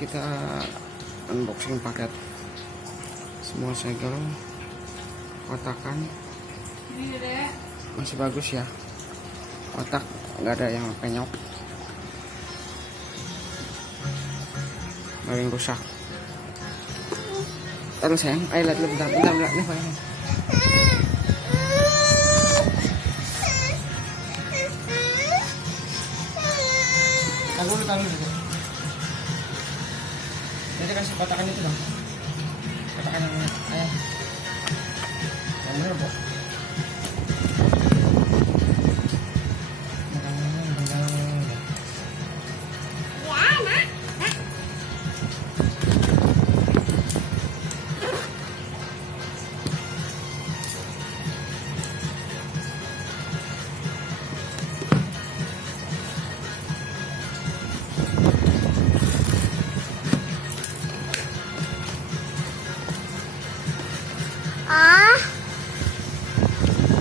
kita unboxing paket semua segel kotakan, masih bagus ya, kotak nggak ada yang penyok, nggak ada yang rusak. Terus sayang, ayo lihat bentar nih Pak. Taruh dulu. Jadi kasih kotakan itu dong. Kotakan yang ayam. Yang bener, Bu.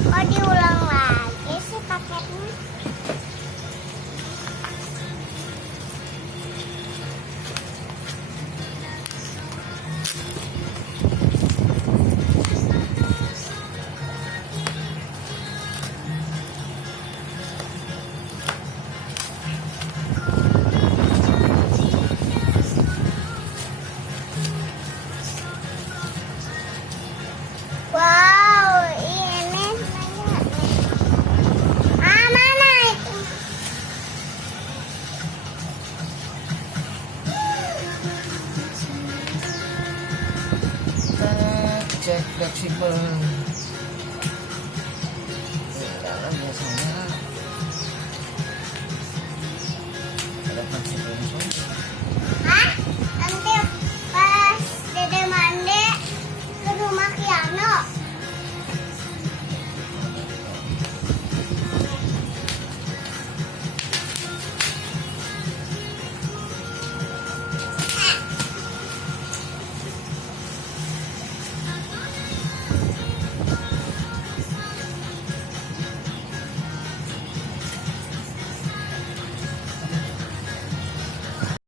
Kok diulang lagi sih paketnya? Wow, ini banyak. Mana itu? Kita cek fleksibel. Dalam biasanya ada fleksibel.